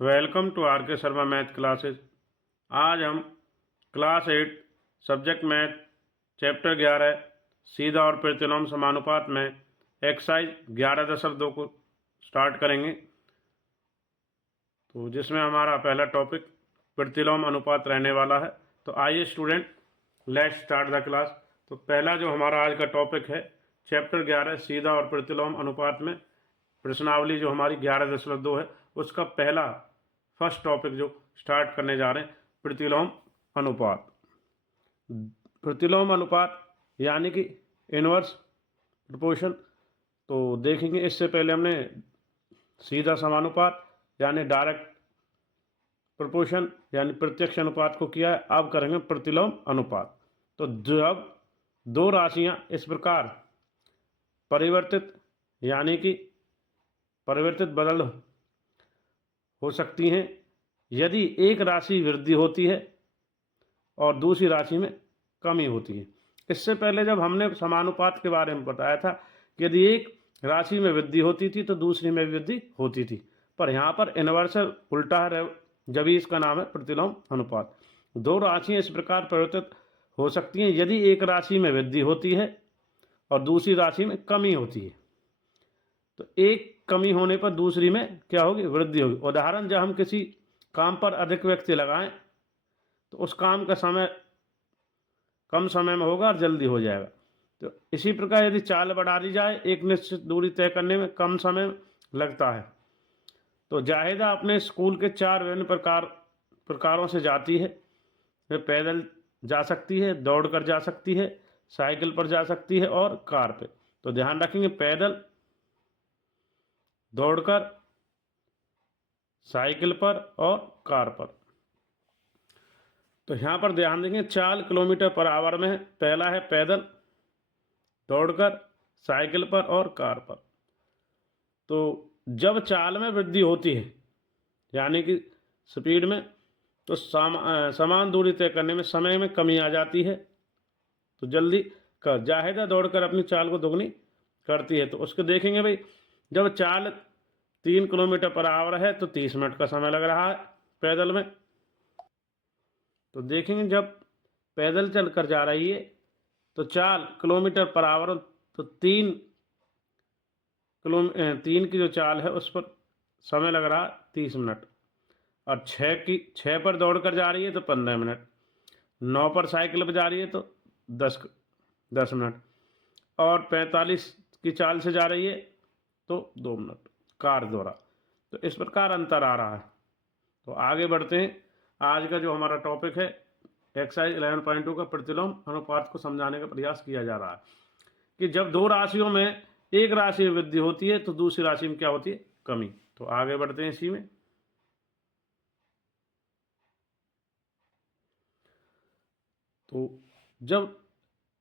Welcome to are के Sharma math classes. आज हम क्लास 8 सब्जेक्ट मैथ चैप्टर 11 सीधा और प्रतिलोम समानुपात में एक्सरसाइज 11.2 को स्टार्ट करेंगे। तो जिसमें हमारा पहला टॉपिक प्रतिलोम अनुपात रहने वाला है। तो आइए student, let's start the class. तो पहला जो हमारा आज का टॉपिक है चैप्टर 11 सीधा और प्रतिलोम अनुपात में प्रश्नावली जो हमारी 11.2 है, उसका पहला फर्स्ट टॉपिक जो स्टार्ट करने जा रहे हैं प्रतिलोम अनुपात। प्रतिलोम अनुपात यानी कि इनवर्स प्रोपोर्शन। तो देखेंगे, इससे पहले हमने सीधा समानुपात यानी डायरेक्ट प्रोपोर्शन यानी प्रत्यक्ष अनुपात को किया है। अब करेंगे प्रतिलोम अनुपात। तो जब दो राशियां इस प्रकार परिवर्तित यानी कि परिवर्तित बदल हो सकती हैं यदि एक राशि वृद्धि होती है और दूसरी राशि में कमी होती है। इससे पहले जब हमने समानुपात के बारे में बताया था कि यदि एक राशि में वृद्धि होती थी तो दूसरी में वृद्धि होती थी, पर यहाँ पर इन्वर्सल उल्टा है, जब ही इसका नाम है प्रतिलोम अनुपात। दो राशियाँ इस प्रकार परिवर्तित हो सकती हैं यदि एक राशि में वृद्धि होती है और दूसरी राशि में कमी होती है। तो एक कमी होने पर दूसरी में क्या होगी? वृद्धि होगी। उदाहरण, जब हम किसी काम पर अधिक व्यक्ति लगाएं तो उस काम का समय कम समय में होगा और जल्दी हो जाएगा। तो इसी प्रकार यदि चाल बढ़ा दी जाए, एक निश्चित दूरी तय करने में कम समय लगता है। तो जाहिदा अपने स्कूल के 4 विभिन्न प्रकारों से जाती है। वे पैदल जा सकती है, दौड़ कर जा सकती है, साइकिल पर जा सकती है और कार पे। तो ध्यान रखेंगे, पैदल, दौड़कर, साइकिल पर और कार पर। तो यहाँ पर ध्यान देंगे, 4 किलोमीटर पर आवर में पहला है पैदल, दौड़कर, साइकिल पर और कार पर। तो जब चाल में वृद्धि होती है यानी कि स्पीड में, तो समान दूरी तय करने में समय में कमी आ जाती है। तो जल्दी कर जाहिदा दौड़कर अपनी चाल को दोगुनी करती है। तो उसको देखेंगे भाई, जब चाल 3 किलोमीटर पर आवर है तो 30 मिनट का समय लग रहा है पैदल में। तो देखेंगे, जब पैदल चल कर जा रही है तो 4 किलोमीटर पर आवर, तो 3 की जो चाल है उस पर समय लग रहा 30 मिनट। और 6 पर दौड़ कर जा रही है तो 15 मिनट। 9 पर साइकिल पर जा रही है तो 10 मिनट। और 45 की चाल से जा रही है तो 2 मिनट कार द्वारा। तो इस प्रकार अंतर आ रहा है। तो आगे बढ़ते हैं। आज का जो हमारा टॉपिक है एक्सरसाइज 11.2 का प्रतिलोम अनुपात को समझाने का प्रयास किया जा रहा है कि जब दो राशियों में एक राशि में वृद्धि होती है तो दूसरी राशि में क्या होती है? कमी। तो आगे बढ़ते हैं इसी में। तो जब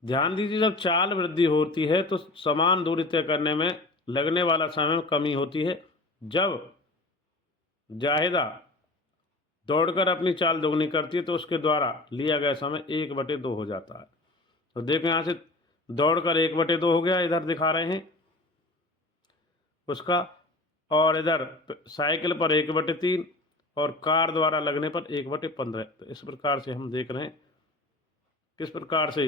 ध्यान दीजिए, जब चाल वृद्धि होती है तो समान दूरी तय करने में लगने वाला समय में कमी होती है। जब जाहिदा दौड़कर अपनी चाल दोगुनी करती है तो उसके द्वारा लिया गया समय 1/2 हो जाता है। तो देखो, यहाँ से दौड़कर 1/2 हो गया, इधर दिखा रहे हैं उसका, और इधर साइकिल पर 1/3 और कार द्वारा लगने पर 1/15। तो इस प्रकार से हम देख रहे हैं किस प्रकार से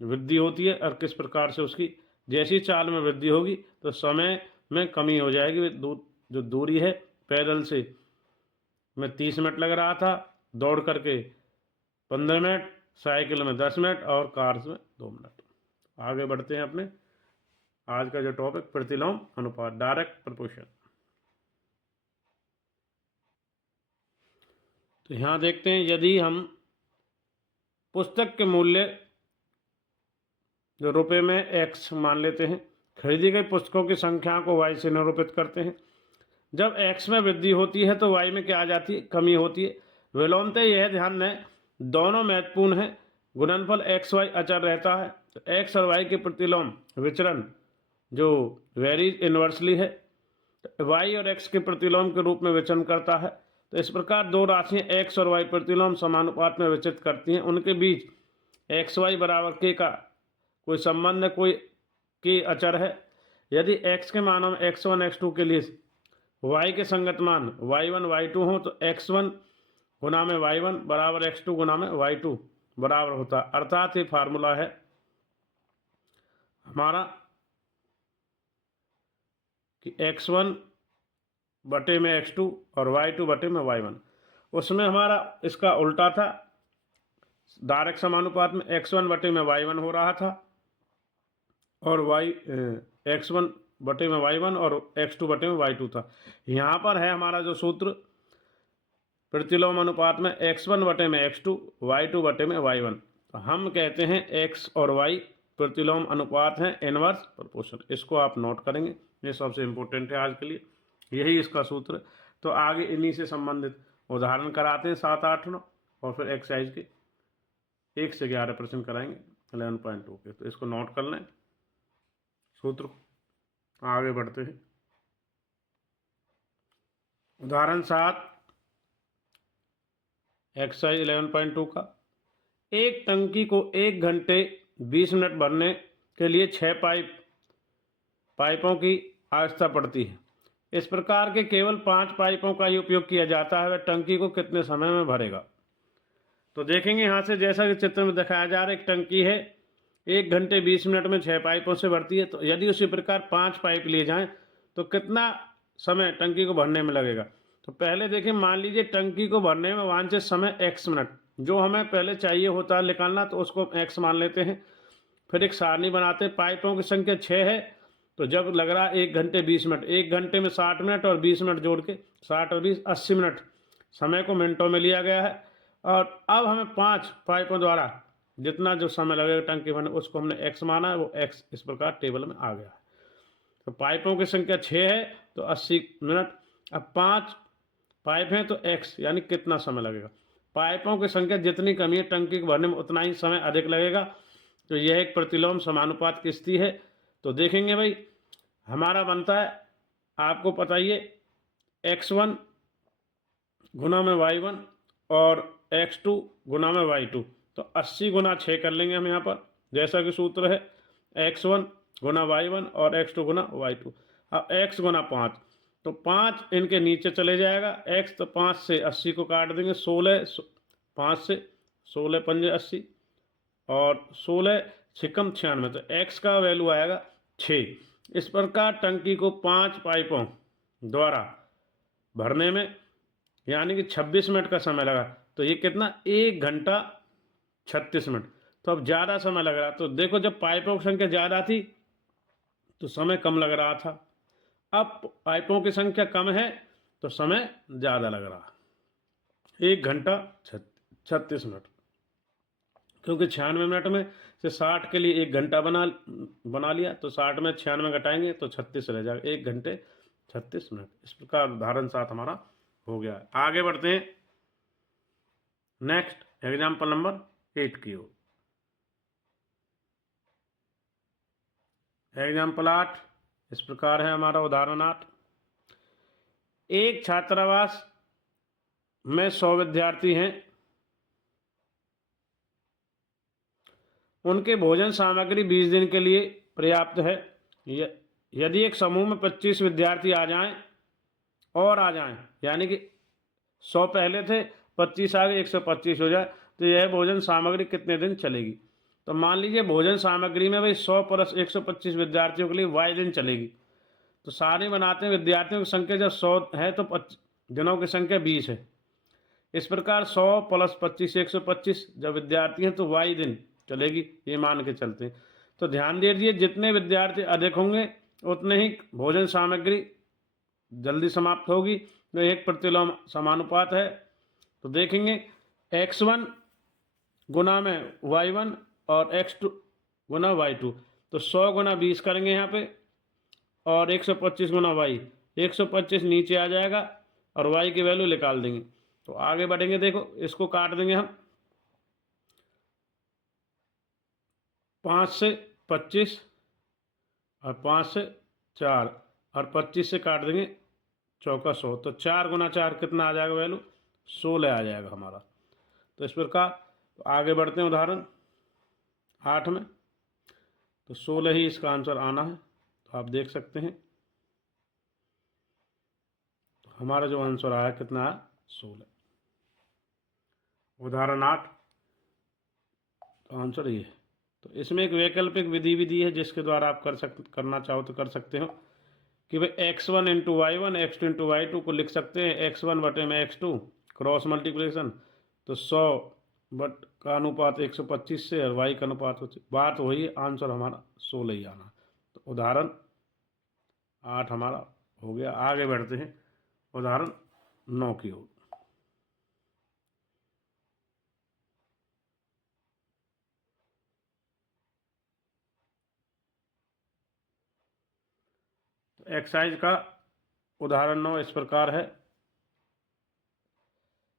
वृद्धि होती है और किस प्रकार से उसकी जैसी चाल में वृद्धि होगी तो समय में कमी हो जाएगी। जो दूरी है पैदल से में 30 मिनट लग रहा था, दौड़ करके 15 मिनट, साइकिल में 10 मिनट और कार में 2 मिनट। आगे बढ़ते हैं अपने आज का जो टॉपिक प्रतिलोम अनुपात, डायरेक्ट प्रोपोर्शन। तो यहाँ देखते हैं, यदि हम पुस्तक के मूल्य जो रुपए में x मान लेते हैं, खरीदी गई पुस्तकों की संख्या को y से निरूपित करते हैं। जब x में वृद्धि होती है तो y में क्या आ जाती है? कमी होती है। विलोमतः यह ध्यान दें, दोनों महत्वपूर्ण है। गुणनफल xy अचर रहता है तो x और y के प्रतिलोम विचरण जो वेरीज इन्वर्सली है, y और x के प्रतिलोम के रूप में विचरण करता है। तो इस प्रकार दो राशियां x और y प्रतिलोम समानुपात में विचरित करती हैं। उनके बीच xy बराबर k का कोई संबंध है, कोई k अचर है। यदि x के मानों में x1 x2 के लिए y के संगत मान y1 y2 हो तो x1 गुना में y1 बराबर x2 गुना में y2 बराबर होता है। अर्थात ये फार्मूला है हमारा कि x1 बटे में x2 और y2 बटे में y1। उसमें हमारा इसका उल्टा था, डायरेक्ट समानुपात में x1 बटे में y1 हो रहा था और x1 बटे में y1 और x2 बटे में y2 था। यहाँ पर है हमारा जो सूत्र प्रतिलोम अनुपात में x1 बटे में x2 y2 बटे में y1। तो हम कहते हैं x और y प्रतिलोम अनुपात है, इनवर्स प्रोपोर्शन। इसको आप नोट करेंगे, ये सबसे इम्पोर्टेंट है आज के लिए, यही इसका सूत्र। तो आगे इन्हीं से संबंधित उदाहरण कराते हैं 7, 8, 9 और फिर एक्सरसाइज के 1 से 11 प्रश्न कराएंगे 11.2 के। तो इसको नोट कर लें सूत्र। आगे बढ़ते हैं। उदाहरण 7 एक्सरसाइज 11.2 का। एक टंकी को 1 घंटे 20 मिनट भरने के लिए 6 पाइपों की आवश्यकता पड़ती है। इस प्रकार के केवल 5 पाइपों का ही उपयोग किया जाता है, वह टंकी को कितने समय में भरेगा? तो देखेंगे यहाँ से, जैसा कि चित्र में दिखाया जा रहा है, एक टंकी है 1 घंटे 20 मिनट में 6 पाइपों से भरती है। तो यदि उसी प्रकार 5 पाइप लिए जाएं तो कितना समय टंकी को भरने में लगेगा? तो पहले देखिए, मान लीजिए टंकी को भरने में वांछित समय x मिनट जो हमें पहले चाहिए होता है निकालना, तो उसको x मान लेते हैं। फिर एक सारणी बनाते हैं, पाइपों की संख्या 6 है, तो जब लग रहा है 1 घंटे 20 मिनट, 1 घंटे में 60 मिनट और 20 मिनट जोड़ के 60 और 20 80 मिनट समय को मिनटों में लिया गया है। और अब हमें 5 पाइपों द्वारा जितना जो समय लगेगा टंकी भरने, उसको हमने x माना है, वो x इस प्रकार टेबल में आ गया है। तो पाइपों की संख्या 6 है तो 80 मिनट। अब 5 पाइप हैं तो x, यानी कितना समय लगेगा? पाइपों की संख्या जितनी कमी है टंकी को भरने में उतना ही समय अधिक लगेगा। तो यह एक प्रतिलोम समानुपात की स्थिति है। तो देखेंगे भाई, हमारा बनता है, आपको पता ही है, x1 गुना में y1 और x2 गुना में y2। तो 80 गुना 6 कर लेंगे हम यहाँ पर, जैसा कि सूत्र है x1 गुना y1 और x2 गुना y2। अब x गुना 5, तो 5 इनके नीचे चले जाएगा x, तो 5 से 80 को काट देंगे, 16 5 से 16 पंजे 80 और 16 छिकम 96, तो x का वैल्यू आएगा 6। इस प्रकार टंकी को 5 पाइपों द्वारा भरने में यानी कि 26 मिनट का समय लगा। तो ये कितना? 1 घंटा 36 मिनट। तो अब ज़्यादा समय लग रहा, तो देखो जब पाइपों की संख्या ज़्यादा थी तो समय कम लग रहा था, अब पाइपों की संख्या कम है तो समय ज़्यादा लग रहा, 1 घंटा 36 मिनट। क्योंकि 96 मिनट में से 60 के लिए 1 घंटा बना लिया, तो 60 में 96 घटाएंगे तो 36 रह जाएगा, 1 घंटे 36 मिनट। इस प्रकार उदाहरण 7 हमारा हो गया। आगे बढ़ते हैं नेक्स्ट एग्जाम्पल नंबर 8 की ओर। एग्जाम्पल 8 इस प्रकार है हमारा उदाहरण 8। एक छात्रावास में 100 विद्यार्थी हैं, उनके भोजन सामग्री 20 दिन के लिए पर्याप्त है। यदि एक समूह में 25 विद्यार्थी आ जाएं, यानी कि 100 पहले थे, 25 आ गए, 125 हो जाए, तो यह भोजन सामग्री कितने दिन चलेगी? तो मान लीजिए भोजन सामग्री में भाई 100 प्लस 125 विद्यार्थियों के लिए y दिन चलेगी। तो सारणी बनाते हैं, विद्यार्थियों की संख्या जब 100 है तो दिनों की संख्या 20 है। इस प्रकार 100 प्लस 25 125 जब विद्यार्थी हैं तो y दिन चलेगी, ये मान के चलते हैं। तो ध्यान दीजिए, जितने विद्यार्थी अधिक होंगे उतने ही भोजन सामग्री जल्दी समाप्त होगी। तो एक प्रतिलोम समानुपात है। तो देखेंगे x1 गुना में y1 और x2 गुना y2, तो 100 गुना 20 करेंगे यहाँ पे और 125 गुना y, 125 नीचे आ जाएगा और y की वैल्यू निकाल देंगे। तो आगे बढ़ेंगे, देखो इसको काट देंगे हम, 5 से 25 और 5 से 4 और 25 से काट देंगे चौका 100, तो 4 गुना 4 कितना आ जाएगा वैल्यू? 16 आ जाएगा हमारा। तो इस प्रकार तो आगे बढ़ते हैं उदाहरण 8 में। तो 16 ही इसका आंसर आना है, तो आप देख सकते हैं। हमारा जो आंसर आया कितना है 16। उदाहरण 8 तो आंसर ये है। तो इसमें एक वैकल्पिक विधि भी दी है जिसके द्वारा आप करना चाहो तो कर सकते हो कि भाई x1 into Y one x2 into Y two को लिख सकते हैं x1 बटे में x2 क्रॉस मल्टीप्लिकेशन, तो 100 बट का अनुपात 125 से और y का अनुपात बात वही, आंसर हमारा 16 ही आना। तो उदाहरण 8 हमारा हो गया। आगे बढ़ते हैं उदाहरण 9 की ओर। एक्सरसाइज का उदाहरण 9 इस प्रकार है।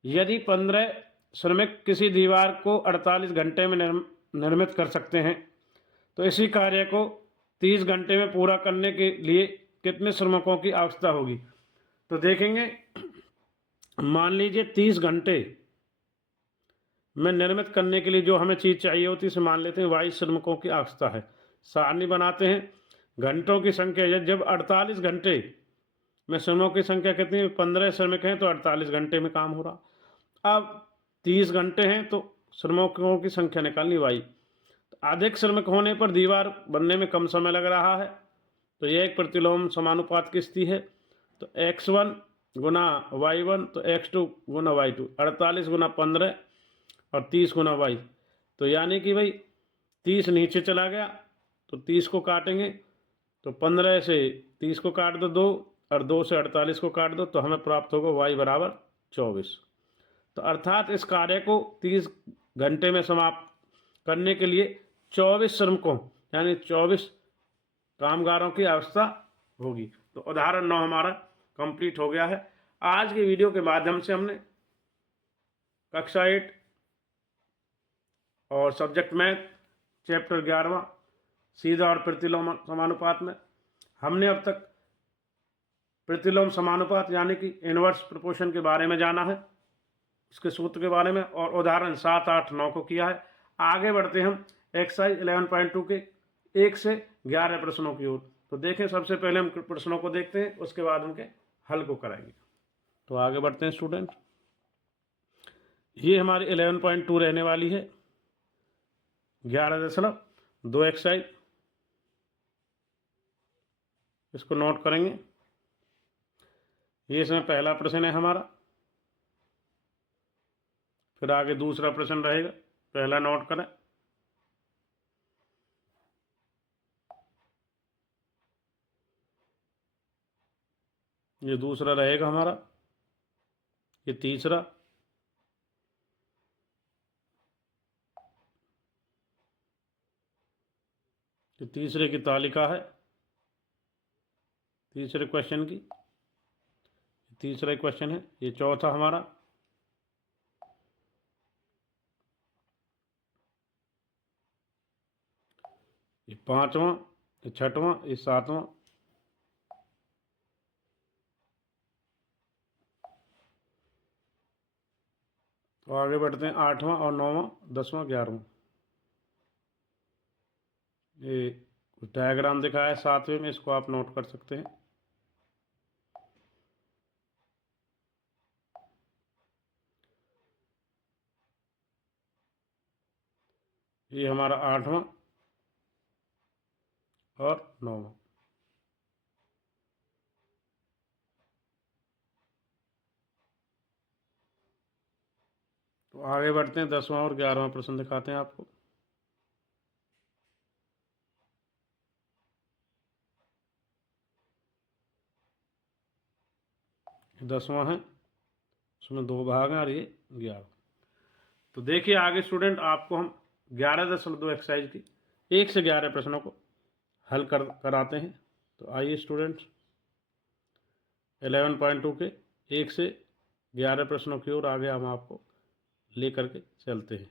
यदि 15 श्रमिक किसी दीवार को 48 घंटे में निर्मित कर सकते हैं तो इसी कार्य को 30 घंटे में पूरा करने के लिए कितने श्रमिकों की आवश्यकता होगी। तो देखेंगे, मान लीजिए 30 घंटे में निर्मित करने के लिए जो हमें चीज़ चाहिए होती है, इसे मान लेते हैं 22 श्रमिकों की आवश्यकता है। सारणी बनाते हैं। घंटों की संख्या, जब 48 घंटे में श्रमिकों की संख्या कितनी है, 15 श्रमिक हैं तो 48 घंटे में काम हो रहा। अब 30 घंटे हैं तो श्रमिकों की संख्या निकालनी y। तो अधिक श्रमिक होने पर दीवार बनने में कम समय लग रहा है, तो यह एक प्रतिलोम समानुपात की स्थिति है। तो x1 गुना y1 तो x2 गुना y2, 48 गुना 15 और 30 गुना y। तो यानी कि भाई 30 नीचे चला गया तो 30 को काटेंगे, तो 15 से 30 को काट दो 2 और 2 से 48 को काट दो, तो हमें प्राप्त होगा y बराबर 24। तो अर्थात इस कार्य को 30 घंटे में समाप्त करने के लिए 24 श्रमिकों यानी 24 कामगारों की आवश्यकता होगी। तो उदाहरण 9 हमारा कंप्लीट हो गया है। आज की वीडियो के माध्यम से हमने कक्षा 8 और सब्जेक्ट मैथ चैप्टर 11 सीधा और प्रतिलोम समानुपात में हमने अब तक प्रतिलोम समानुपात यानी कि इनवर्स प्रोपोर्शन के बारे में जाना है, इसके सूत्र के बारे में, और उदाहरण 7, 8, 9 को किया है। आगे बढ़ते हम एक्सरसाइज 11.2 के 1 से 11 प्रश्नों की ओर। तो देखें, सबसे पहले हम प्रश्नों को देखते हैं, उसके बाद उनके हल को कराएंगे। तो आगे बढ़ते हैं स्टूडेंट। ये हमारी 11.2 रहने वाली है, 11.2 एक्सरसाइज। इसको नोट करेंगे। ये इसमें पहला प्रश्न है हमारा, फिर आगे दूसरा प्रश्न रहेगा, पहला नोट करें। ये दूसरा रहेगा हमारा, ये तीसरा, ये तीसरे की तालिका है तीसरे क्वेश्चन की, तीसरा क्वेश्चन है। ये चौथा हमारा, ये पांचवा, ये छठवां, ये सातवां, तो आगे बढ़ते हैं 8वां और 9वां, 10वां, 11वां। ये डायग्राम दिखाया है 7वें में, इसको आप नोट कर सकते हैं। ये हमारा 8वां और 9वां। तो आगे बढ़ते हैं 10वां और 11वां प्रश्न दिखाते हैं आपको। 10वां है, उसमें 2 भाग हैं और ये 11। तो देखिए आगे स्टूडेंट, आपको हम 11.2 एक्सरसाइज की 1 से 11 प्रश्नों को हल कराते हैं। तो आइए स्टूडेंट 11.2 के 1 से 11 प्रश्नों की ओर आगे हम आपको ले करके चलते हैं।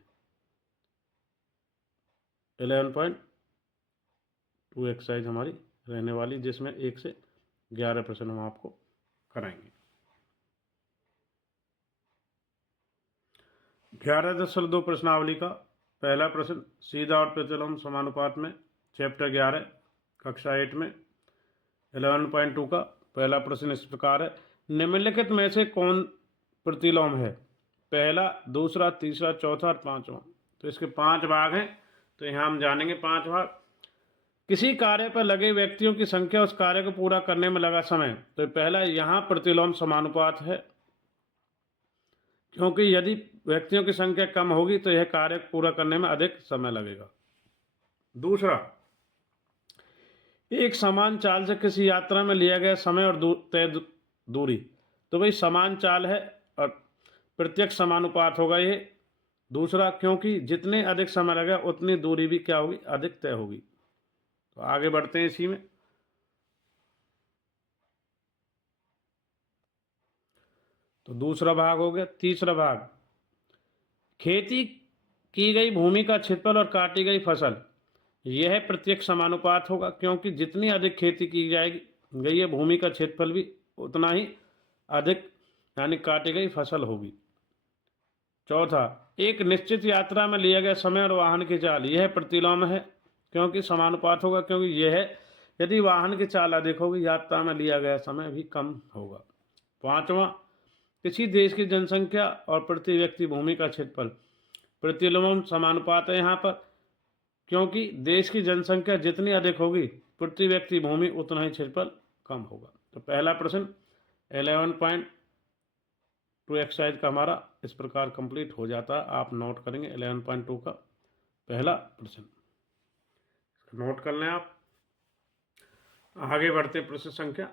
11.2 एक्सरसाइज हमारी रहने वाली, जिसमें 1 से 11 प्रश्न हम आपको कराएंगे। 11.2 प्रश्नावली का पहला प्रश्न सीधा और प्रतिलोम समानुपात में चैप्टर 11 कक्षा 8 में 11.2 का पहला प्रश्न इस प्रकार है। निम्नलिखित में से कौन प्रतिलोम है? पहला, दूसरा, तीसरा, चौथा और पांचवा। तो इसके 5 भाग हैं, तो यहाँ हम जानेंगे 5 भाग। किसी कार्य पर लगे व्यक्तियों की संख्या उस कार्य को पूरा करने में लगा समय। तो पहला यहाँ प्रतिलोम समानुपात है, क्योंकि यदि व्यक्तियों की संख्या कम होगी तो यह कार्य पूरा करने में अधिक समय लगेगा। दूसरा, एक समान चाल से किसी यात्रा में लिया गया समय और तय दूरी। तो भाई समान चाल है और प्रत्यक्ष समानुपात होगा ये। दूसरा, क्योंकि जितने अधिक समय लगेगा उतनी दूरी भी क्या होगी? अधिक तय होगी। तो आगे बढ़ते हैं इसी में। तो दूसरा भाग हो गया। तीसरा भाग, खेती की गई भूमि का क्षेत्रफल और काटी गई फसल, यह प्रत्यक्ष समानुपात होगा, क्योंकि जितनी अधिक खेती की जाएगी गई है भूमि का क्षेत्रफल भी उतना ही अधिक यानी काटी गई फसल होगी। चौथा, एक निश्चित यात्रा में लिया गया समय और वाहन की चाल, यह प्रतिलोम है, क्योंकि समानुपात होगा, क्योंकि यह यदि वाहन की चाल अधिक होगी यात्रा में लिया गया समय भी कम होगा। पांचवा, किसी देश की जनसंख्या और प्रति व्यक्ति भूमि का क्षेत्रफल, प्रतिलोम समानुपात है यहाँ पर, क्योंकि देश की जनसंख्या जितनी अधिक होगी प्रति व्यक्ति भूमि उतना ही क्षेत्रफल कम होगा। तो पहला प्रश्न 11.2 एक्सरसाइज का हमारा इस प्रकार कंप्लीट हो जाता है। आप नोट करेंगे 11.2 का पहला प्रश्न, नोट कर लें आप। आगे बढ़ते प्रश्न संख्या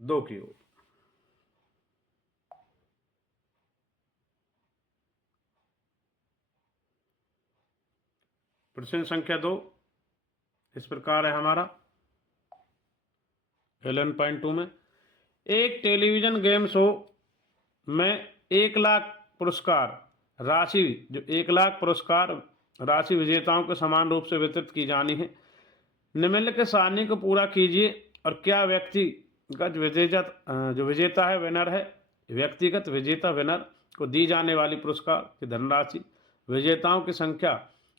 2 की ओर। प्रश्न संख्या 2 इस प्रकार है हमारा 11.2 में, एक टेलीविजन गेम शो में 1 लाख पुरस्कार राशि, जो 1 लाख पुरस्कार राशि विजेताओं को समान रूप से वितरित की जानी है। निम्नलिखित सारणी को पूरा कीजिए और क्या व्यक्तिगत विजेता है, विनर है, व्यक्तिगत विजेता विनर को दी जाने वाली पुरस्कार की धनराशि विजेताओं की संख्या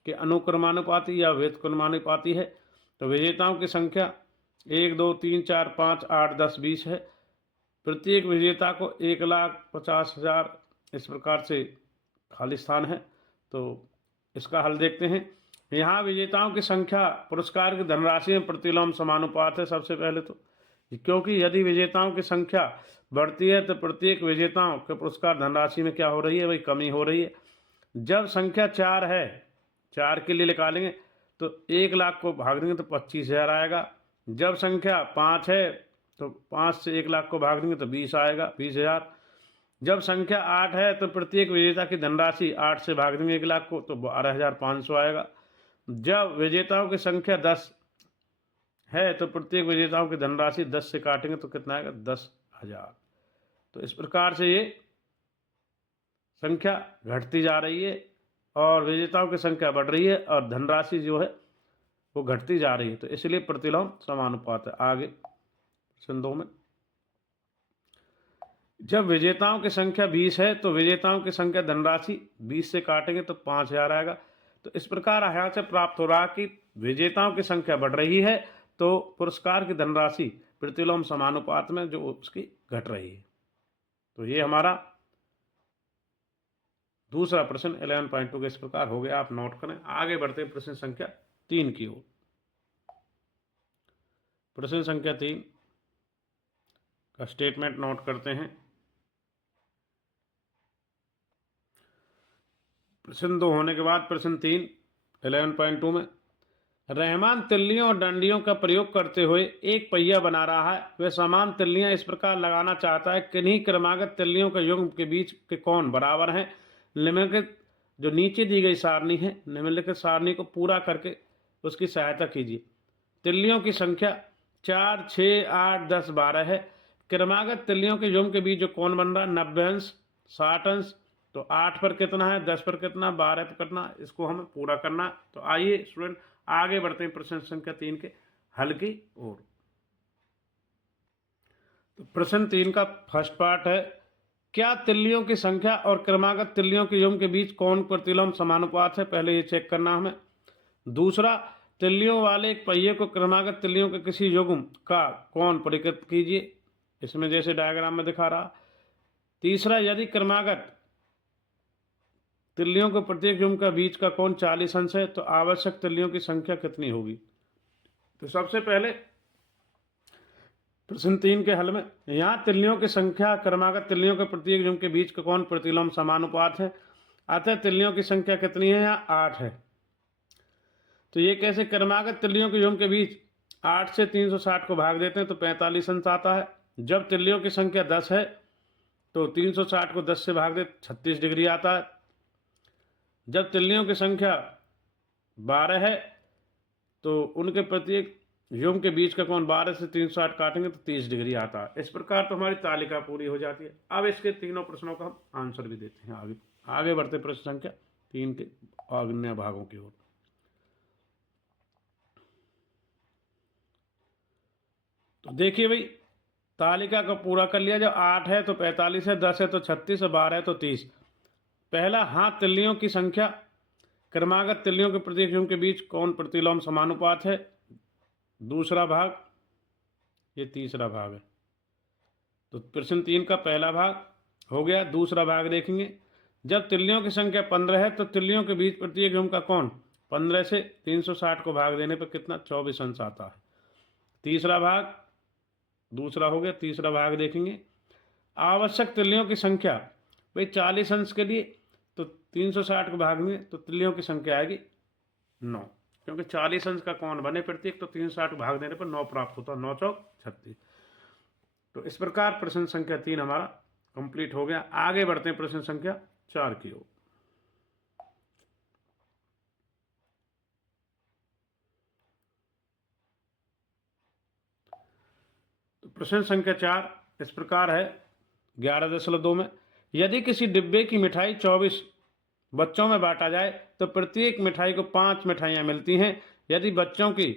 के अनुक्रमानुपाती या व्युत्क्रमानुपाती है। तो विजेताओं की संख्या 1, 2, 3, 4, 5, 8, 10, 20 है। प्रत्येक विजेता को 1,50,000 इस प्रकार से खाली स्थान है। तो इसका हल देखते हैं। यहाँ विजेताओं की संख्या पुरस्कार की धनराशि में प्रतिलोम समानुपात है सबसे पहले तो, क्योंकि यदि विजेताओं की संख्या बढ़ती है तो प्रत्येक विजेताओं के पुरस्कार धनराशि में क्या हो रही है? भाई कमी हो रही है। जब संख्या 4 है, 4 के लिए निकालेंगे तो 1 लाख को भाग देंगे तो 25,000 आएगा। जब संख्या 5 है तो 5 से 1 लाख को भाग देंगे तो 20 आएगा, 20,000। जब संख्या 8 है तो प्रत्येक विजेता की धनराशि 8 से भाग देंगे 1 लाख को तो 12,500 आएगा। जब विजेताओं की संख्या 10 है तो प्रत्येक विजेताओं की धनराशि 10 से काटेंगे तो कितना आएगा? 10,000। तो इस प्रकार से ये संख्या घटती जा रही है और विजेताओं की संख्या बढ़ रही है और धनराशि जो है वो घटती जा रही है, तो इसलिए प्रतिलोम समानुपात है। आगे प्रश्न 2 में, जब विजेताओं की संख्या 20 है तो विजेताओं की संख्या धनराशि 20 से काटेंगे तो 5,000 आएगा। तो इस प्रकार यहाँ से प्राप्त हो रहा कि विजेताओं की संख्या बढ़ रही है तो पुरस्कार की धनराशि प्रतिलोम समानुपात में जो उसकी घट रही है। तो ये हमारा दूसरा प्रश्न 11.2 के इस प्रकार हो गया, आप नोट करें। आगे बढ़ते हैं प्रश्न संख्या 3 की ओर। प्रश्न संख्या 3 का स्टेटमेंट नोट करते हैं। प्रश्न 2 होने के बाद प्रश्न 3 11.2 में, रहमान तिल्लियों और डंडियों का प्रयोग करते हुए एक पहिया बना रहा है। वह समान तिल्लियां इस प्रकार लगाना चाहता है, किन्हीं क्रमागत तिल्लियों के युग्म के बीच के कोण बराबर हैं। निम्नलिखित जो नीचे दी गई सारणी है, निम्नलिखित सारणी को पूरा करके उसकी सहायता कीजिए। तिल्लियों की संख्या 4, 6, 8, 10, 12 है। क्रमागत तिल्लियों के युग्म के बीच जो कोण बन रहा है 90 अंश, 60 अंश। तो 8 पर कितना है, 10 पर कितना, 12 पर कितना, इसको हमें पूरा करना। तो आइए स्टूडेंट आगे बढ़ते हैं प्रश्न संख्या 3 के हल की ओर। तो प्रश्न 3 का फर्स्ट पार्ट है, क्या तिल्लियों की संख्या और क्रमागत तिल्लियों के युग्म के बीच कौन प्रतिलोम समानुपात है? पहले ये चेक करना हमें। दूसरा, तिल्लियों वाले एक पहिए को क्रमागत तिल्लियों के किसी युग्म का कौन परिकृत कीजिए। इसमें जैसे डायग्राम में दिखा रहा। तीसरा, यदि क्रमागत तिल्लियों के प्रत्येक युग्म का बीच का कोण 40 अंश है तो आवश्यक तिल्लियों की संख्या कितनी होगी। तो सबसे पहले प्रश्न 3 के हल में यहाँ तिल्लियों की संख्या क्रमागत तिल्लियों के प्रत्येक युग्म के बीच का कोण प्रतिलोम समानुपात है, अतः तिल्लियों की संख्या कितनी है, यहाँ 8 है। तो ये कैसे, क्रमागत तिल्लियों के युग्म के बीच 8 से 360 को भाग देते हैं तो 45 अंश आता है। जब तिल्लियों की संख्या 10 है तो 360 को 10 से भाग दे 36 डिग्री आता है। जब तिल्लियों की संख्या 12 है तो उनके प्रत्येक युग्म के बीच का कोण 12 से 360 काटेंगे तो 30 डिग्री आता है। इस प्रकार तो हमारी तालिका पूरी हो जाती है। अब इसके तीनों प्रश्नों का हम आंसर भी देते हैं। आगे बढ़ते प्रश्न संख्या 3 के अन्य भागों की ओर। तो देखिए भाई, तालिका को पूरा कर लिया। जब 8 है तो 45 है, 10 है तो 36 है, 12 है तो 30। पहला, हाँ तिल्लियों की संख्या क्रमागत तिल्लियों के प्रत्येक युग्म के बीच कौन प्रतिलोम समानुपात है। दूसरा भाग, ये तीसरा भाग है। तो प्रश्न 3 का पहला भाग हो गया। दूसरा भाग देखेंगे, जब तिल्लियों की संख्या 15 है तो तिल्लियों के बीच प्रत्येक युग्म का कोण 15 से 360 को भाग देने पर कितना, 24 अंश आता है। तीसरा भाग, दूसरा हो गया। तीसरा भाग देखेंगे, आवश्यक तिल्लियों की संख्या, भाई 40 अंश के लिए तो 360 को भाग में तो तिल्लियों की संख्या आएगी 9, क्योंकि 40 अंश का कोण बने प्रत्येक तो 360 भाग देने पर 9 प्राप्त होता है। 9 चौक 36। तो इस प्रकार प्रश्न संख्या 3 हमारा कंप्लीट हो गया। आगे बढ़ते हैं प्रश्न संख्या 4 की ओर। तो प्रश्न संख्या 4 इस प्रकार है 11.2 में, यदि किसी डिब्बे की मिठाई 24 बच्चों में बांटा जाए तो प्रत्येक मिठाई को 5 मिठाइयाँ मिलती हैं। यदि बच्चों की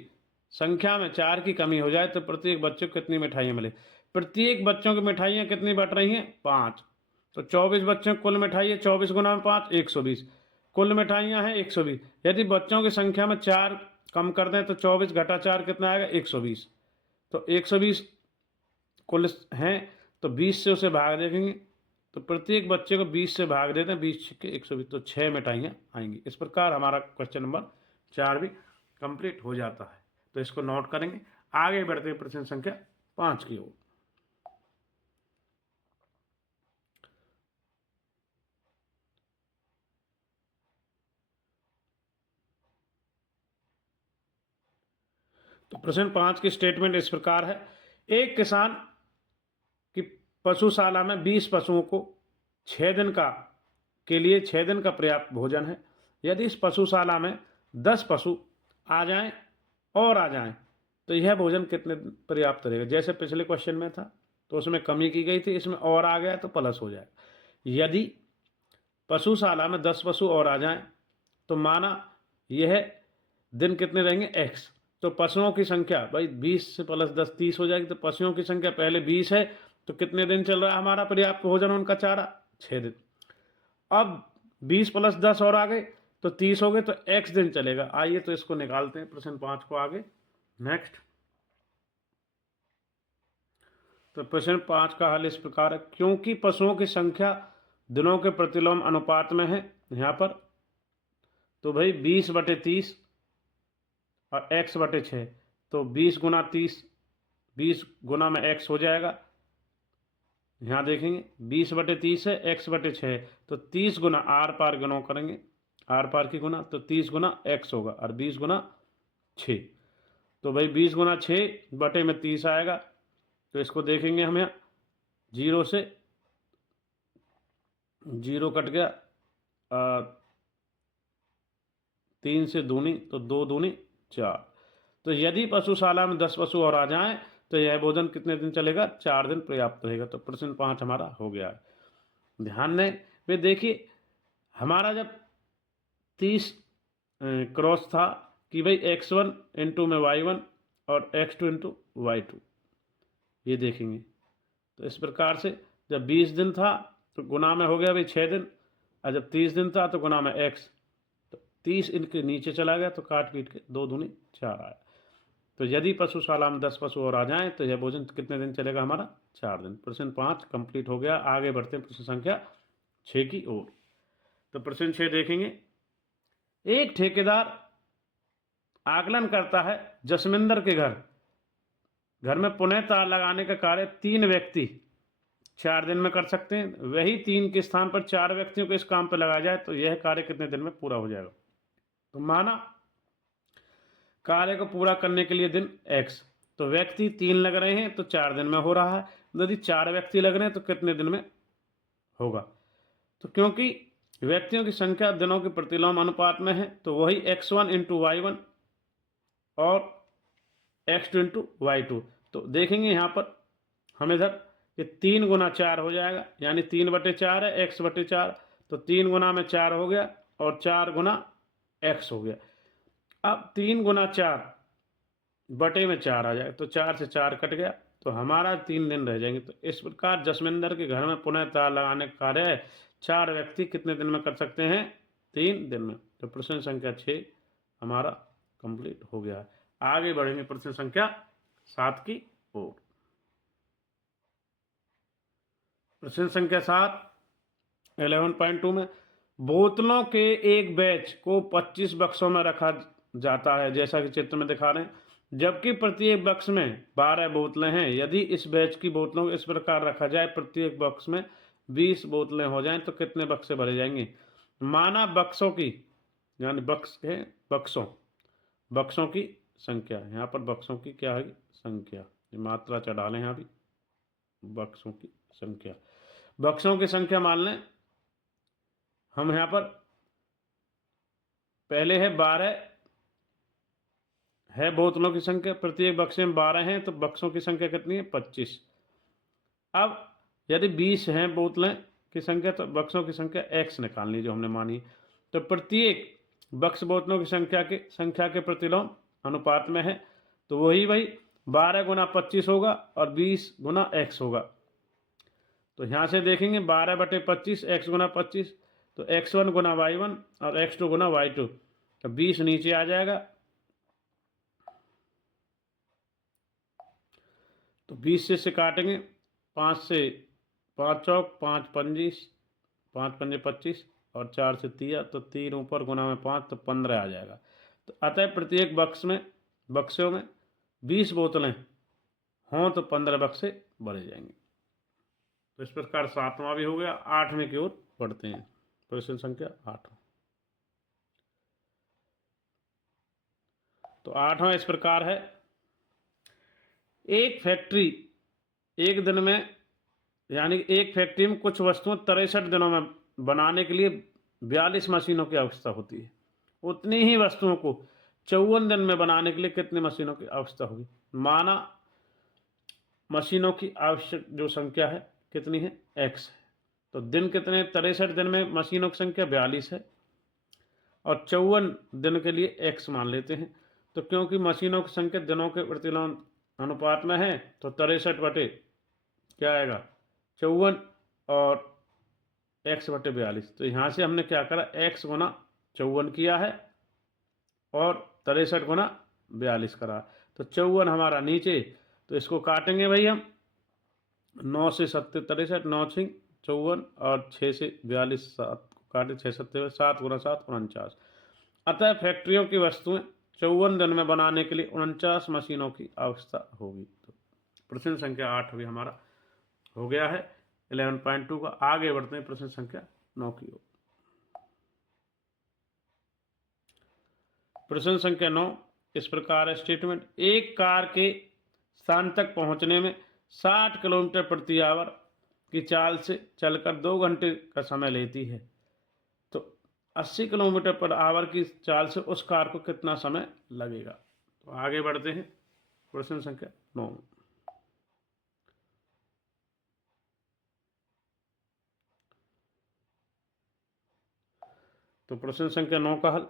संख्या में 4 की कमी हो जाए तो प्रत्येक बच्चे को कितनी मिठाइयाँ मिले। प्रत्येक बच्चों की मिठाइयाँ कितनी बट रही हैं, 5। तो 24 बच्चों की कुल मिठाई है, 24 गुना 5 120। कुल मिठाइयाँ हैं 120। यदि बच्चों की संख्या में 4 कम कर दें तो 24 घटा 4 कितना आएगा, 120। तो 120 कुल हैं तो 20 से उसे भाग देखेंगे तो प्रत्येक बच्चे को 20 से भाग देते हैं, 20 के 120, तो 6 मिठाइयाँ आएंगी। इस प्रकार हमारा क्वेश्चन नंबर 4 भी कंप्लीट हो जाता है। तो इसको नोट करेंगे। आगे बढ़ते हैं प्रश्न संख्या 5 की ओर। तो प्रश्न 5 की स्टेटमेंट इस प्रकार है, एक किसान की पशुशाला में 20 पशुओं को 6 दिन के लिए 6 दिन का पर्याप्त भोजन है। यदि इस पशुशाला में 10 पशु आ जाएं तो यह भोजन कितने पर्याप्त रहेगा। जैसे पिछले क्वेश्चन में था तो उसमें कमी की गई थी, इसमें और आ गया तो प्लस हो जाएगा। यदि पशुशाला में 10 पशु और आ जाएं तो माना यह दिन कितने रहेंगे, x। तो पशुओं की संख्या, भाई 20 से प्लस 10 30 हो जाएगी। तो पशुओं की संख्या पहले 20 है तो कितने दिन चल रहा है हमारा पर्याप्त भोजन उनका चारा, 6 दिन। अब 20 प्लस 10 और आ गए तो 30 हो गए तो x दिन चलेगा। आइए तो इसको निकालते हैं प्रश्न 5 को आगे। नेक्स्ट, तो प्रश्न 5 का हल इस प्रकार है, क्योंकि पशुओं की संख्या दिनों के प्रतिलोम अनुपात में है यहाँ पर, तो भाई 20/30 और x/6, तो 20 गुना 30, 20 गुना में x हो जाएगा। यहाँ देखेंगे 20/30 है, x/6, तो 30 गुना आर पार गुना करेंगे, आर पार की गुना, तो 30 गुना x होगा और 20 गुना 6। तो भाई 20 गुना 6/30 आएगा। तो इसको देखेंगे हम यहाँ, 0 से 0 कट गया, 3 से दूनी तो 2 दूनी 4। तो यदि पशुशाला में 10 पशु और आ जाएं तो यह भोजन कितने दिन चलेगा, 4 दिन पर्याप्त रहेगा। तो प्रश्न 5 हमारा हो गया है। ध्यान दें वे, देखिए हमारा जब 30 क्रॉस था कि भाई x1 इंटू में y1 और x2 इंटू y2, ये देखेंगे। तो इस प्रकार से जब 20 दिन था तो गुना में हो गया भाई 6 दिन, और जब 30 दिन था तो गुना में x, तो 30 इनके नीचे चला गया तो काट पीट के 2 दूनी 4 आया। तो यदि पशुशाला में 10 पशु और आ जाएं तो यह भोजन कितने दिन चलेगा हमारा? 4 दिन। प्रश्न 5 कंप्लीट हो गया। आगे बढ़ते हैं प्रश्न संख्या 6 की ओर। तो प्रश्न 6 देखेंगे। एक ठेकेदार आकलन करता है जसविंदर के घर में पुनः तार लगाने का कार्य 3 व्यक्ति 4 दिन में कर सकते हैं। वही 3 के स्थान पर 4 व्यक्तियों को इस काम पर लगाया जाए तो यह कार्य कितने दिन में पूरा हो जाएगा? तो माना कार्य को पूरा करने के लिए दिन x, तो व्यक्ति 3 लग रहे हैं तो 4 दिन में हो रहा है। यदि 4 व्यक्ति लग रहे हैं तो कितने दिन में होगा? तो क्योंकि व्यक्तियों की संख्या दिनों के प्रतिलोम अनुपात में है तो वही x1 इंटू y1 और x2 इंटू y2। तो देखेंगे यहाँ पर हम इधर कि 3 गुना 4 हो जाएगा, यानी 3/4 है x/4, तो 3 गुना में 4 हो गया और 4 गुना x हो गया। अब 3 गुना 4 बटे में 4 आ जाएगा, तो 4 से 4 कट गया, तो हमारा 3 दिन रह जाएंगे। तो इस प्रकार जसविंदर के घर में पुनः तार लगाने का कार्य है 4 व्यक्ति कितने दिन में कर सकते हैं? 3 दिन में। तो प्रश्न संख्या 6 हमारा कंप्लीट हो गया। आगे बढ़ेंगे प्रश्न संख्या 7 की ओर। प्रश्न संख्या 7 11.2 में बोतलों के एक बैच को 25 बक्सों में रखा जाता है, जैसा कि चित्र में दिखा रहे हैं, जबकि प्रत्येक बक्स में 12 बोतलें हैं। यदि इस बैच की बोतलों को इस प्रकार रखा जाए प्रत्येक बक्स में 20 बोतलें हो जाएं तो कितने बक्से भरे जाएंगे? माना बक्सों की, यानी बक्स है बक्सों की संख्या, यहाँ पर बक्सों की क्या है? संख्या, मात्रा चढ़ा लें यहाँ भी, बक्सों की संख्या। बक्सों की संख्या मान लें हम यहाँ पर पहले है 12 है बोतलों की संख्या, प्रत्येक बक्से में 12 हैं, तो बक्सों की संख्या कितनी है? 25। अब यदि 20 हैं बोतलें की संख्या तो बक्सों की संख्या x निकालनी जो हमने मानी। तो प्रत्येक बक्स बोतलों की संख्या के प्रतिलोम अनुपात में है, तो वही 12 गुना 25 होगा और 20 गुना x होगा। तो यहाँ से देखेंगे 12/25 x गुना 25, तो x1 गुना y1 और x2 गुना y2, तो 20 नीचे आ जाएगा, तो 20 से काटेंगे, 5 से 5 चौक 5 25, 5 पंजे 25 और 4 से 3, तो 3 ऊपर गुना में 5, तो 15 आ जाएगा। तो अतः प्रत्येक बक्सों में 20 बोतलें हों तो 15 बक्से भरे जाएंगे। तो इस प्रकार 7वां भी हो गया। 8वें की ओर बढ़ते हैं। प्रश्न संख्या 8। तो 8वां इस प्रकार है। एक फैक्ट्री में कुछ वस्तुएं 63 दिनों में बनाने के लिए 42 मशीनों की आवश्यकता होती है। उतनी ही वस्तुओं को 54 दिन में बनाने के लिए कितनी मशीनों की आवश्यकता होगी? माना मशीनों की आवश्यक जो संख्या है कितनी है? x है। तो दिन कितने? 63 दिन में मशीनों की संख्या 42 है और 54 दिन के लिए x मान लेते हैं। तो क्योंकि मशीनों की संख्या दिनों के प्रतिलोम अनुपात में है तो 63 बटे क्या आएगा? 54 और x बटे 42। तो यहाँ से हमने क्या करा? x गुना 54 किया है और 63 गुना 42 करा। तो 54 हमारा नीचे, तो इसको काटेंगे हम 9 से 7 63, 9 6 54 और 6 से 42, 7 काटे 6 7 7 गुना 7 49। अतः फैक्ट्रियों की वस्तुएं 54 दिन में बनाने के लिए 49 मशीनों की आवश्यकता होगी। तो प्रश्न संख्या 8 भी हमारा हो गया है 11.2 का। आगे बढ़ते हैं प्रश्न संख्या 9 की ओर। प्रश्न संख्या 9 इस प्रकार है स्टेटमेंट। एक कार के स्थान तक पहुंचने में 60 किलोमीटर प्रति आवर की चाल से चलकर 2 घंटे का समय लेती है, तो 80 किलोमीटर पर आवर की चाल से उस कार को कितना समय लगेगा? तो आगे बढ़ते हैं प्रश्न संख्या 9। तो प्रश्न संख्या 9 का हल।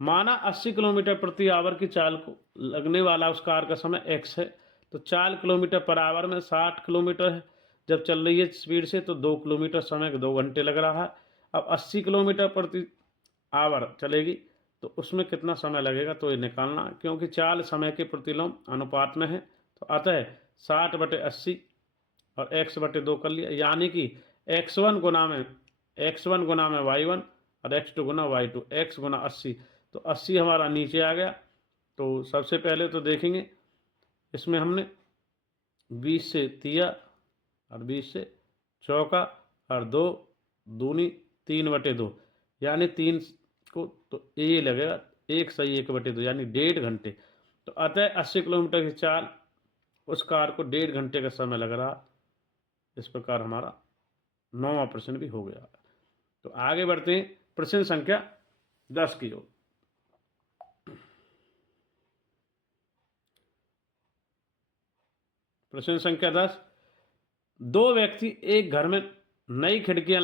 माना 80 किलोमीटर प्रति आवर की चाल को लगने वाला उस कार का समय x है, तो 4 किलोमीटर पर आवर में 60 किलोमीटर है जब चल रही है स्पीड से, तो 2 किलोमीटर समय 2 घंटे लग रहा है। अब 80 किलोमीटर प्रति आवर चलेगी तो उसमें कितना समय लगेगा तो ये निकालना, क्योंकि चाल समय के प्रतिलोम अनुपात में है। तो अतः 60/80 और x/2 कर लिया, यानी कि x1 गुना में y1 और x2 गुना y2, x गुना 80। तो 80 हमारा नीचे आ गया। तो सबसे पहले तो देखेंगे इसमें हमने 20 से तिया और 20 से चौका और 2 दूनी 3/2, यानी 3 को तो ये लगेगा 1 सही 1/2, यानी 1.5 घंटे। तो अतः 80 किलोमीटर की चाल उस कार को 1.5 घंटे का समय लग रहा। इस प्रकार हमारा 9वां प्रश्न भी हो गया। तो आगे बढ़ते हैं प्रश्न संख्या 10 की ओर। प्रश्न संख्या 10, 2 व्यक्ति एक घर में नई खिड़कियां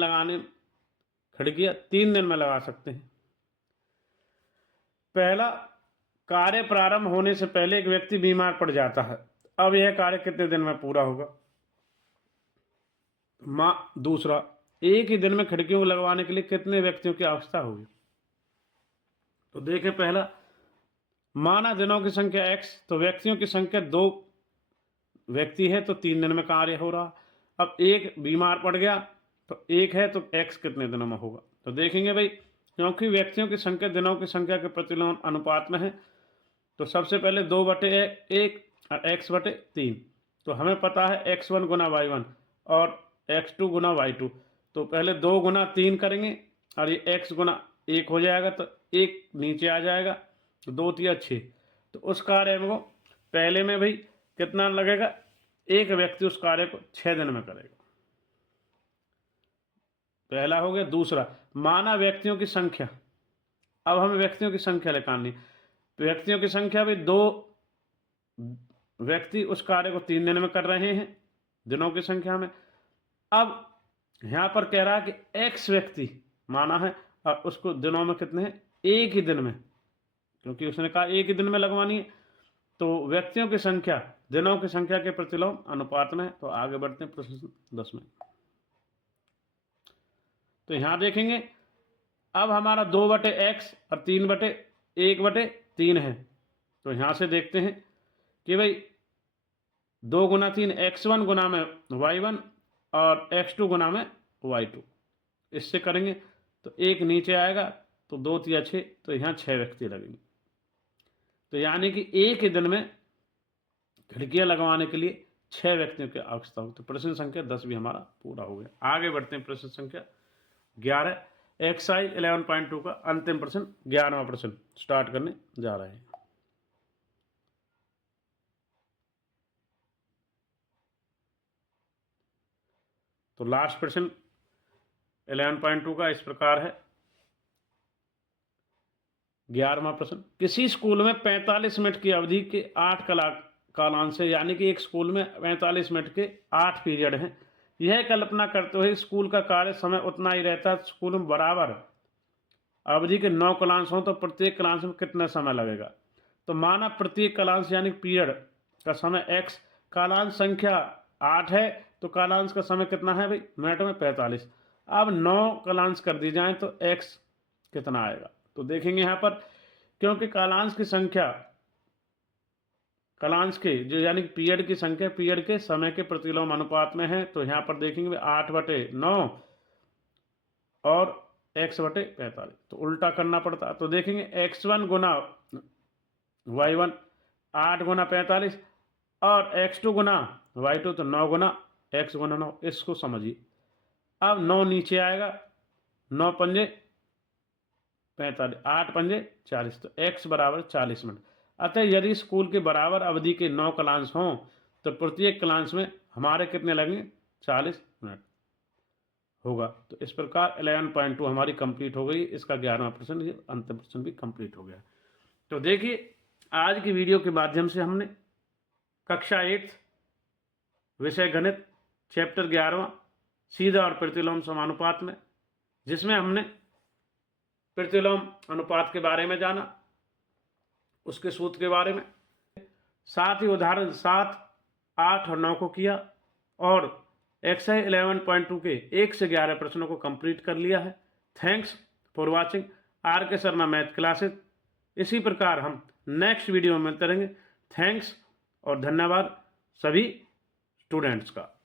3 दिन में लगा सकते हैं। पहला, कार्य प्रारंभ होने से पहले एक व्यक्ति बीमार पड़ जाता है। अब यह कार्य कितने दिन में पूरा होगा? दूसरा, एक ही दिन में खिड़कियों को लगवाने के लिए कितने व्यक्तियों की आवश्यकता होगी? तो देखें, पहला, माना दिनों की संख्या x, तो व्यक्तियों की संख्या 2 व्यक्ति है, तो 3 दिन में कार्य हो रहा। अब एक बीमार पड़ गया तो एक है, तो x कितने दिनों में होगा? तो देखेंगे भाई, क्योंकि व्यक्तियों की संख्या दिनों की संख्या के प्रतिलोम अनुपात में है, तो सबसे पहले 2/1 और x/3। तो हमें पता है x1 गुना y1 और x2 गुना y2। तो पहले 2 गुना 3 करेंगे और ये x गुना 1 हो जाएगा, तो 1 नीचे आ जाएगा, तो 2 तिया 6। तो उस कार्य को पहले में भाई कितना लगेगा? एक व्यक्ति उस कार्य को 6 दिन में करेगा। पहला हो गया। दूसरा, माना व्यक्तियों की संख्या, अब हमें व्यक्तियों की संख्या निकालनी। व्यक्तियों की संख्या भी 2 व्यक्ति उस कार्य को 3 दिन में कर रहे हैं दिनों की संख्या में। अब यहां पर कह रहा है कि x व्यक्ति माना है और उसको दिनों में कितने हैं? एक ही दिन में, क्योंकि उसने कहा एक ही दिन में लगवानी है। तो व्यक्तियों की संख्या दिनों की संख्या के प्रतिलोम अनुपात में है। तो आगे बढ़ते हैं प्रश्न 10 में। तो यहां देखेंगे, अब हमारा 2/x और 3/1/3 है। तो यहां से देखते हैं कि भाई 2 गुना 3 x1 गुना में y1 और x2 गुना में y2, इससे करेंगे तो 1 नीचे आएगा, तो 2 तिया 6, तो यहाँ 6 व्यक्ति लगेंगे। तो यानी कि एक ही दिन में खिड़कियां लगवाने के लिए 6 व्यक्तियों की आवश्यकता हो। तो प्रश्न संख्या 10 भी हमारा पूरा हो गया। आगे बढ़ते हैं प्रश्न संख्या 11, एक्सरसाइज 11.2 का अंतिम प्रश्न, 11वां प्रश्न स्टार्ट करने जा रहे हैं। तो लास्ट प्रश्न 11.2 का इस प्रकार है। 11वां प्रश्न, किसी स्कूल में 45 मिनट की अवधि के 8 कालांश है, यानी कि एक स्कूल में 45 मिनट के 8 पीरियड हैं। यह कल्पना करते हुए स्कूल का कार्य समय उतना ही रहता है, स्कूल में बराबर अवधि के 9 कालांश हों तो प्रत्येक कालांश में कितना समय लगेगा? तो माना प्रत्येक कालांश यानी पीरियड का समय x, कालांश संख्या 8 है, तो कालांश का समय कितना है भाई? मिनट में 45। अब 9 कालांश कर दी जाए तो x कितना आएगा? तो देखेंगे यहाँ पर, क्योंकि कालांश की संख्या कालांश के जो यानी पीरियड की संख्या पीरियड के समय के प्रतिलोम अनुपात में है, तो यहाँ पर देखेंगे 8/9 और x/45, तो उल्टा करना पड़ता। तो देखेंगे x1 गुना y1 8 गुना 45 और x2 गुना y2 तो 9 गुना x गुना 9। इसको समझिए। अब 9 नीचे आएगा, 9 पंजे 45, 8 पंजे 40, तो x बराबर 40 मिनट। अतः यदि स्कूल के बराबर अवधि के 9 क्लास हों तो प्रत्येक क्लास में हमारे कितने लगेंगे? 40 मिनट होगा। तो इस प्रकार 11.2 हमारी कंप्लीट हो गई। इसका 11वां प्रश्न, अंतिम प्रश्न भी कंप्लीट हो गया। तो देखिए, आज की वीडियो के माध्यम से हमने कक्षा 8 विषय गणित चैप्टर 11वां सीधा और प्रतिलोम समानुपात में, जिसमें हमने प्रतिलोम अनुपात के बारे में जाना, उसके सूत्र के बारे में, साथ ही उदाहरण 7, 8 और 9 को किया और एक्सरसाइज 11.2 के 1 से 11 प्रश्नों को कंप्लीट कर लिया है। थैंक्स फॉर वॉचिंग आर के शर्मा मैथ क्लासेस। इसी प्रकार हम नेक्स्ट वीडियो में मिलते रहेंगे। थैंक्स और धन्यवाद सभी स्टूडेंट्स का।